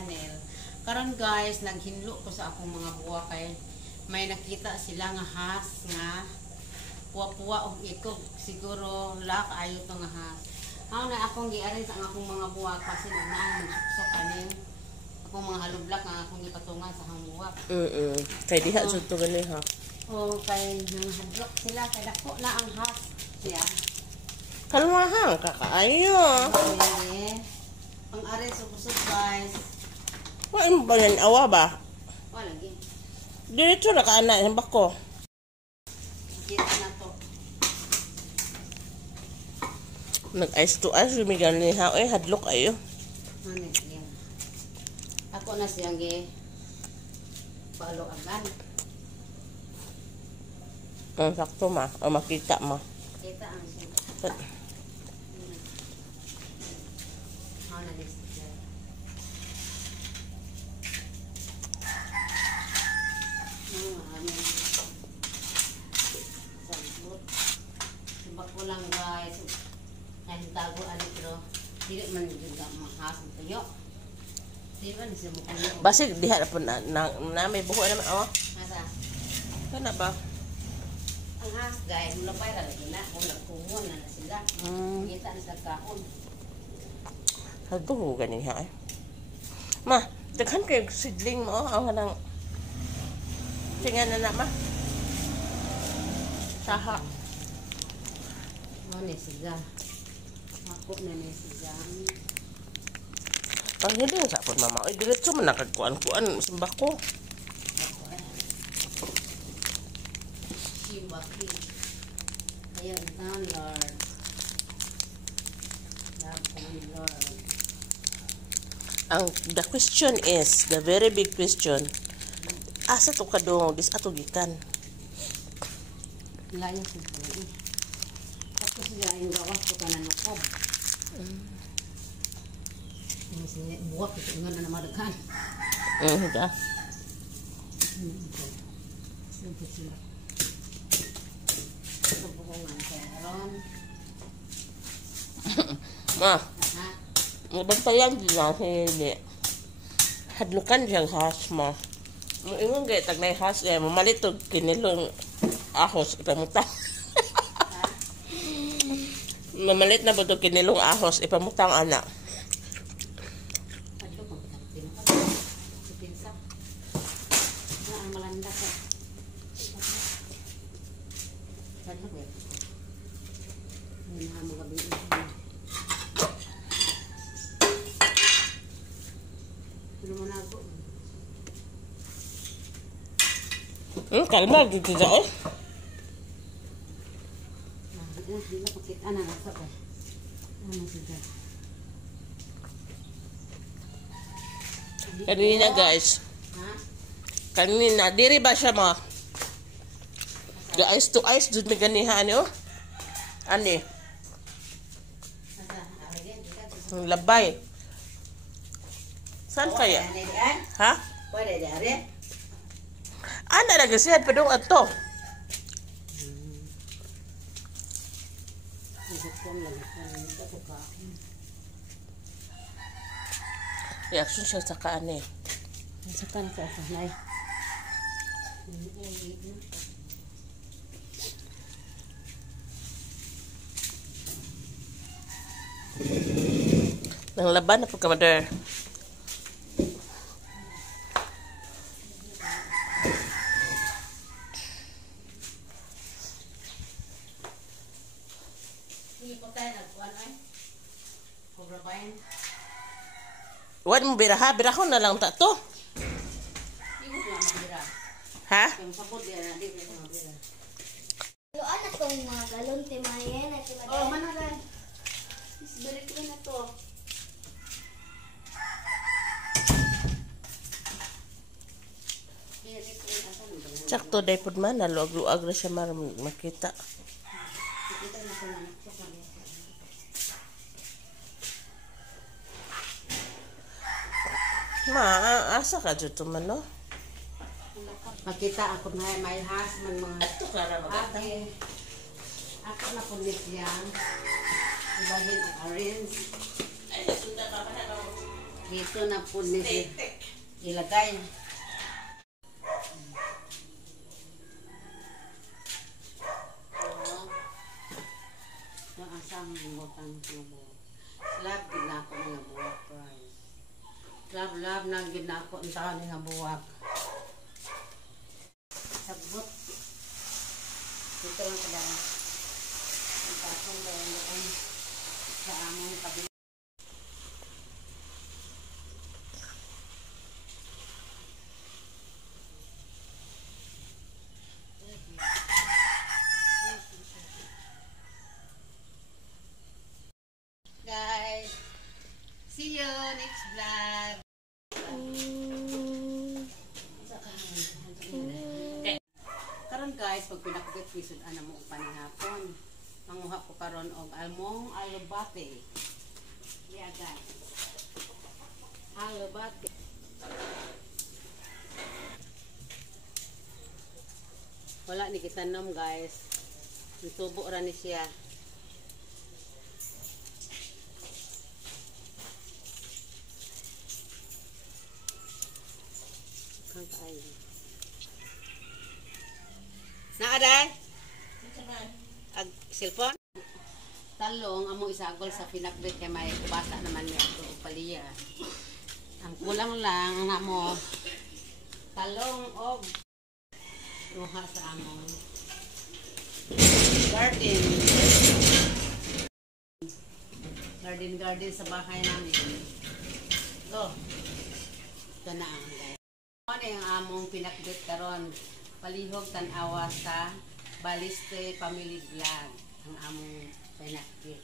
channel. Karon guys, naghinlo ko sa akong mga buwa kay may nakita sila nga has nga puwa-puwa og ikog siguro la kaayo to nga has. Mao na akong giarin sa akong mga buwa kasi nagnaang magsukso kanin akong mga halublak nga akong gipatungan sa akong buwa. Kay diha jud to gali ha. Kay nang hadlok sila kay dako na ang has siya. Kalmahang kakaayo. Ang arin susub guys. Wa mo ba yan awa ba? Wala lagi. Diretso na kaana ang bako. Kita na to. Nag-ice to ice, lumigan ni ha. Hadlok ayo. Ano yan? Ako na siyang palo agan. Ang sakto ma. O makita ma. Kita ang siya. Ano na siya? Sabot. Subak ko lang guys. Kahit tago pero hindi man juga mahas ang tuyo. Di ba nisa mo kuyo? Basig diha na po na may buho naman oh. Nasa? Kana ba? Ang has guys, mula pa lagi na kung nagkumon na sila. Kita na sa kaon. Hadto ganin ha. Ma, daghan kay sidling mo ang hanang tingan na ma. Saha. Ano siya? Ako na ni siya. Pag hindi sa po mama, ay diretso man nakagkuan-kuan simbak ko. Shibaki. Ayan, Lord. Lord. The question is, the very big question, asa to kadong dis ato gikan? Layo sa tuloy. Tapos siya yung gawas ko kanan ko. Ini buat itu enggak ada madakan. Dah. Sampai sila. Kepokongan teron. Ma. Mo bantayan diyan hindi. Hadlukan diyang has mo. Mo ingon gay tag nay has eh mamalit og kinilong ahos ipamutang. Mamalit na budto kinilong ahos ipamutang anak. Kalma dito sa oh. Kanina guys. Kanina diri ba siya mo? The ice to ice dud mi ganihan oh. Ani? Labay. Saan kaya? Ha? Pwede dari. Ana lagi siya padung ato. Reaction siya sa kaan eh. Sa kan sa sanay. Nang laban na po kamader. Wad mo bira ha? Bira ko na lang ta to. Ha? Luan na tong mga galon timayen at Oh, managan. Isbalik ko na to. Sakto day pud man naluag-luag na siya makita. Ma, asa ka dito man no? Makita ako na may has man mga Ato ka na maganda. Ako na pulis yan. Ibahin ang orange. Ay, nasunda pa pa na. Dito na po ilagay. So, asang butang tubo. Lab, ginako na nga buwak, guys. Lab, na ginako ang taon nga buwak. Sabot. Dito lang kadang. Ang tasong doon sa among kabila. Guys, see you next vlog. Karon guys, pag pinakagit pisod ana mo panihapon. Manguha ko karon og almong alubate. Yeah guys. Alubate. Wala ni kitanom guys. Nitubo ra ni siya. Kang kaay. Naaday? Ag cellphone? Talong amo isagol sa pinakbit kay may basa naman ni ato paliya. Ang kulang lang ang amo talong og ruha sa among garden. Garden sa bahay namin. Ito. Ito na ang guys. Ano yung among pinakbit karon? Palihog tanawa sa Baliste Family Vlog ang among pinakbit.